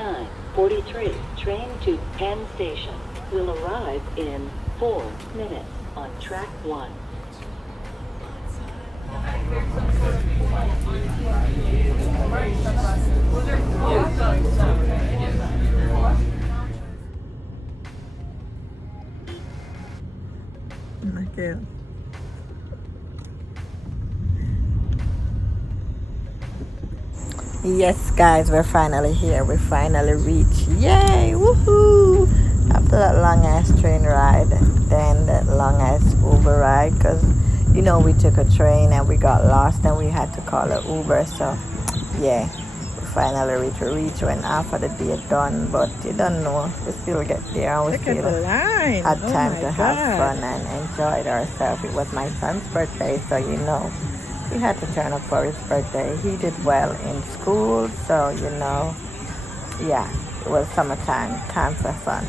9:43. Train to Penn Station will arrive in 4 minutes on track 1. Okay. Yes, guys, we're finally here. We finally reached. Yay! Woohoo! After that long ass train ride, then that long ass Uber ride, because you know we took a train and we got lost and we had to call an Uber. So, yeah, we finally reached when half of the day done, but you don't know. We still get there and we still had time to have fun and enjoyed ourselves. It was my son's birthday, so you know. We had to turn up for his birthday. He did well in school, so you know, yeah, it was summertime, time for fun.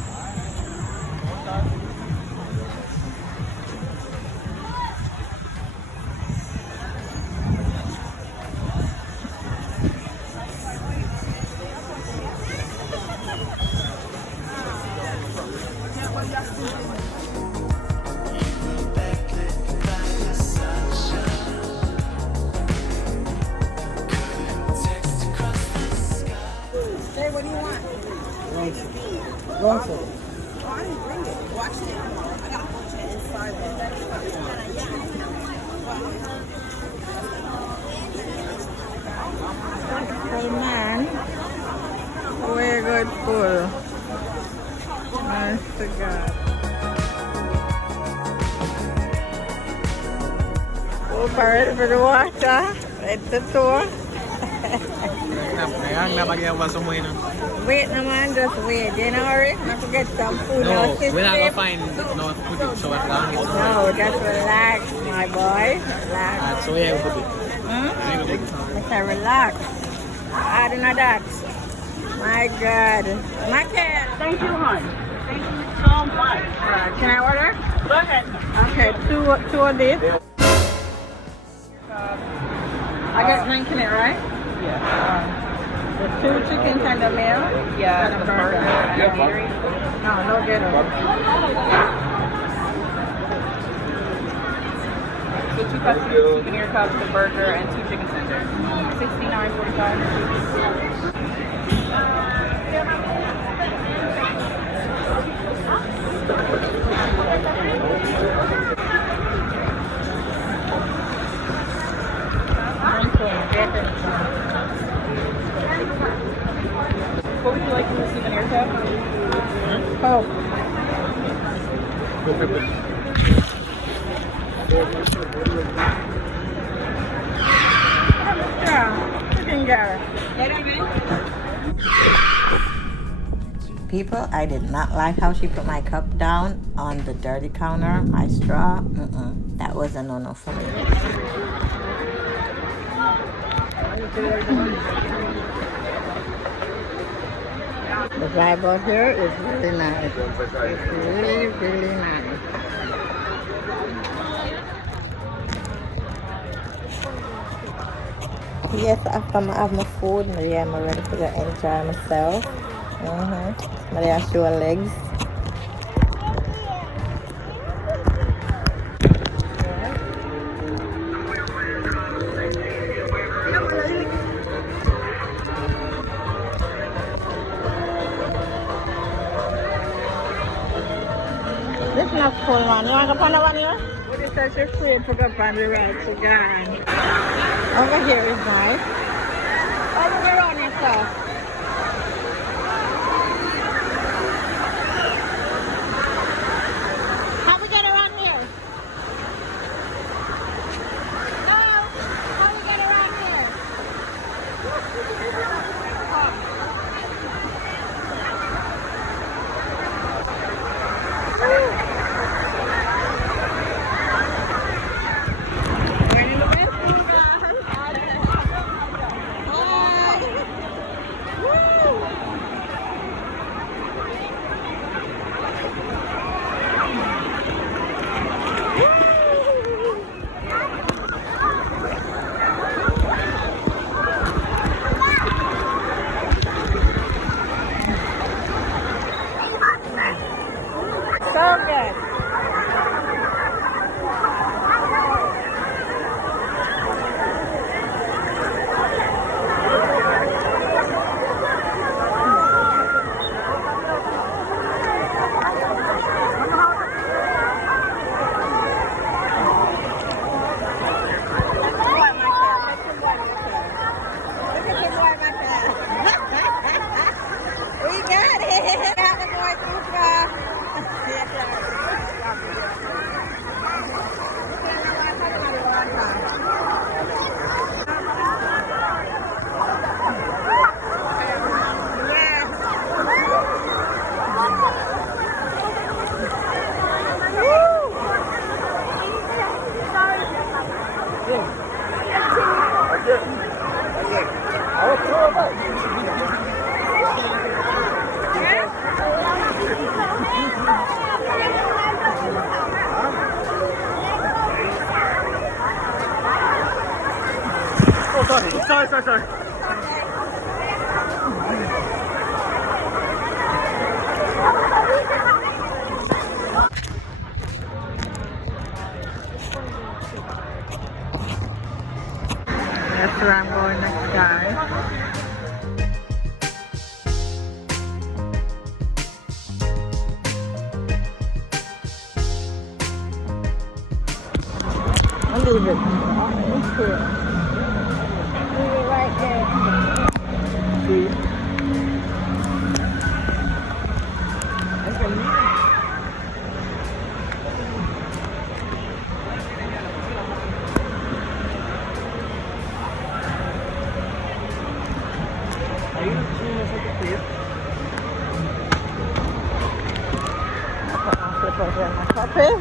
What do you want? Roasted. Oh, I didn't bring it. Watch it. I got to put it inside there. Hey, man. Very good food. Nice to God. Oh, ready for the water? Ready to tour? Wait, no man, just wait. You know, hurry. I have to get some food. No, we're not gonna find no food, so we're going to No, just relax, my boy. Relax. so yeah, we'll Mr. Relax. I don't know that. My God. My cat. Thank you, hon. Thank you so much. Can I order? Go ahead. Okay, two of these. I got drinking it, right? Yeah. The 2 chicken tender meal. Yeah, And a the burger. burger. No Gatorade. So 2 cups of souvenir ear cups, the burger, and 2 chicken tenders. $69.45. What would you like in the souvenir cup? Oh. Yeah, chicken Garrett. People, I did not like how she put my cup down on the dirty counter, my straw. That was a no-no for me. The vibe out here is really nice. It's really, really nice. Yes, after I have my food, yeah, I'm ready to go enjoy myself. Maria show her legs. This is not cool, man. You want to go on the one here? What is such a food to go on the right, so gone. Over here is nice. Oh, look around yourself. How we get around here? No! How we get around here? sorry. That's where I'm going next, guys. I'll leave it. It's cool. Leave it right there. See? Okay.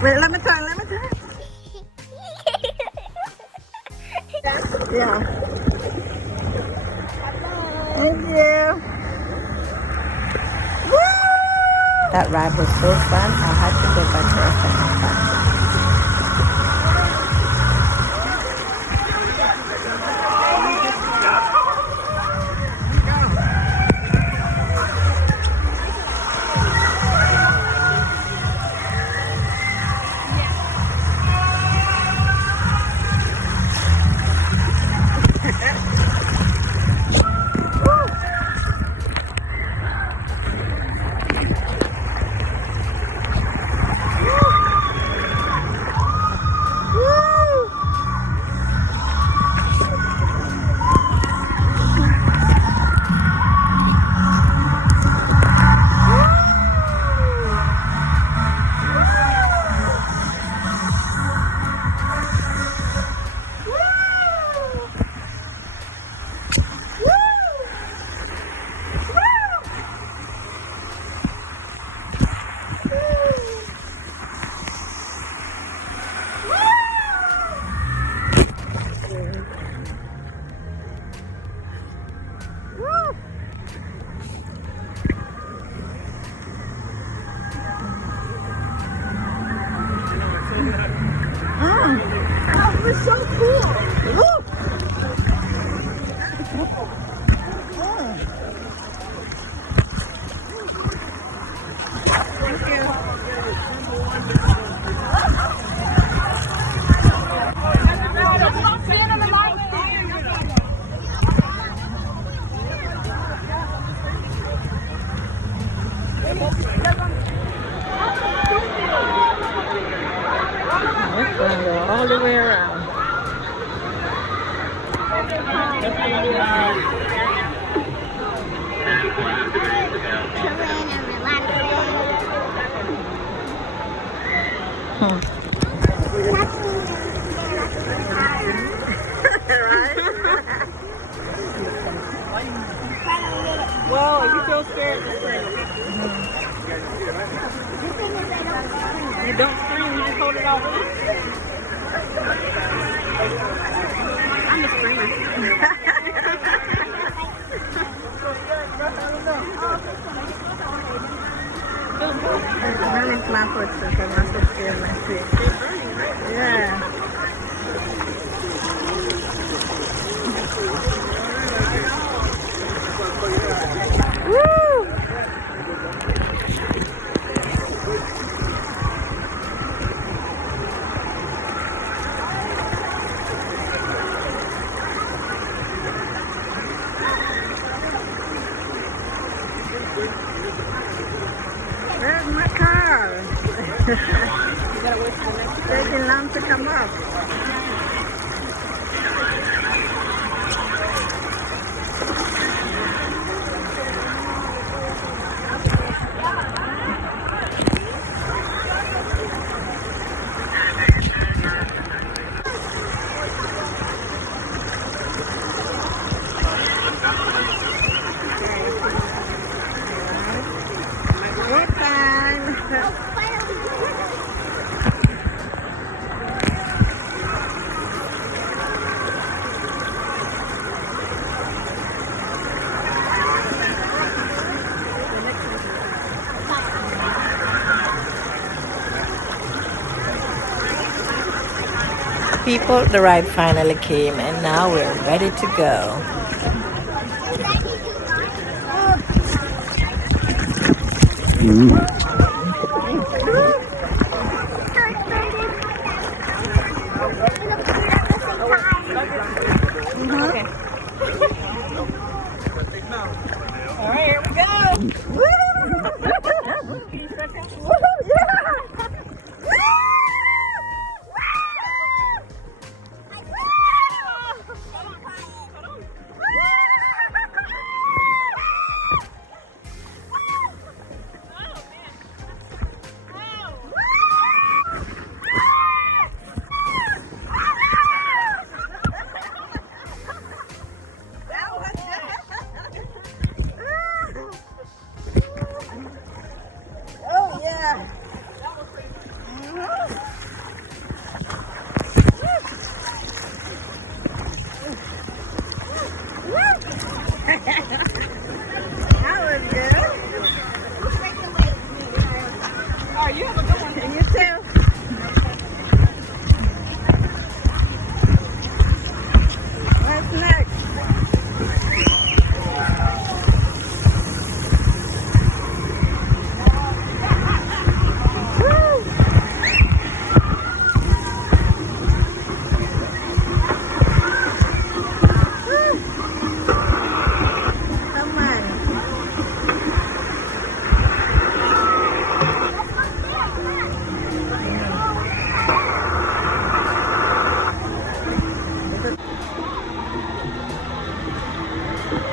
Wait, let me turn. Yeah. Thank you. Woo! That ride was so fun. I had to go back for a second time. That was so cool. Woo! Thank all the way around. Well, you feel scared. You don't scream, you just hold it all in. I'm a screamer. I'm running my footsteps. I'm not so scared of my feet. Yeah. Woo! Where's my car? You gotta wait for the next It's taking long to come up. Good time. people, the ride finally came and now we're ready to go. All right, here we go.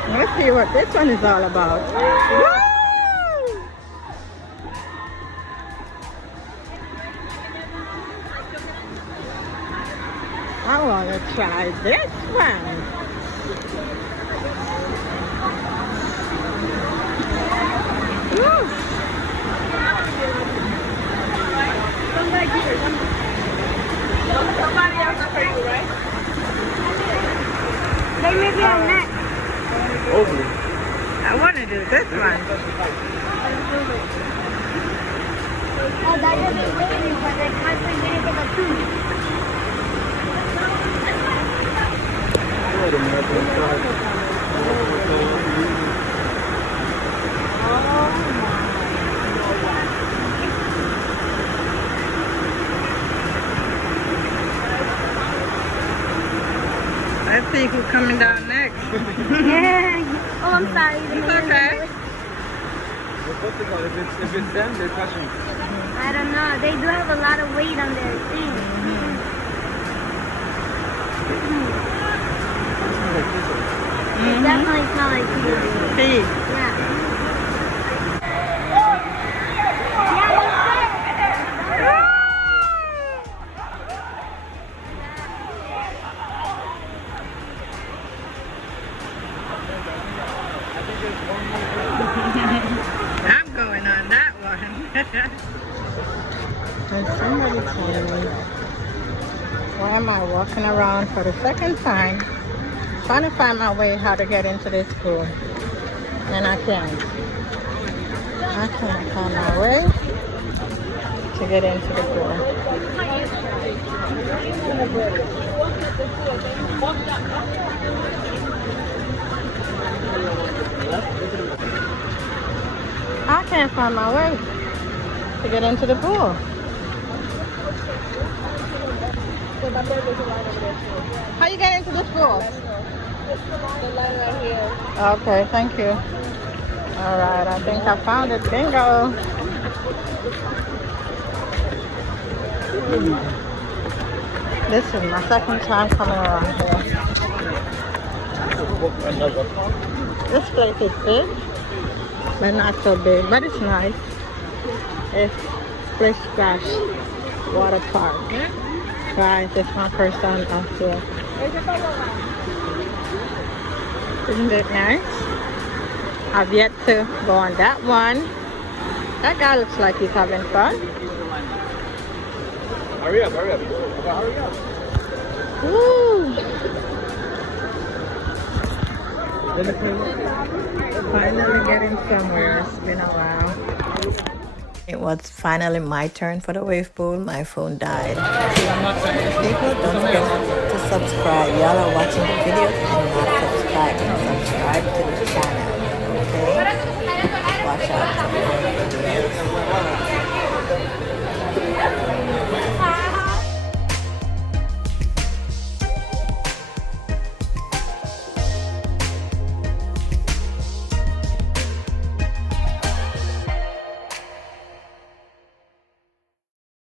Let's see what this one is all about. Woo! I want to try this one. Woo! Somebody else is crazy, right? They may be on next. I want to do this one. Oh, that doesn't wait, but they constantly get into the food. Let's see who's coming down next. Oh, I'm sorry. It's okay. If it's them, they're touching. I don't know. They do have a lot of weight on their thing. It definitely smells like pee. Pee. Yeah. I'm going on that one. Can somebody tell me why am I walking around for the second time trying to find my way how to get into this school, and I can't find my way to get into the pool. I can't find my way to get into the pool. How you get into this pool? Okay, thank you. All right, I think I found it. Bingo. This is my second time coming around here. This place is big, but not so big, but it's nice. It's Splish Splash Water Park. Guys, it's my first time out here. Isn't it nice? I've yet to go on that one. That guy looks like he's having fun. Hurry up, hurry up. Hurry up. Woo! Finally getting somewhere. It's been a while. It was finally my turn for the wave pool. My phone died. People, don't forget to subscribe. Y'all are watching the video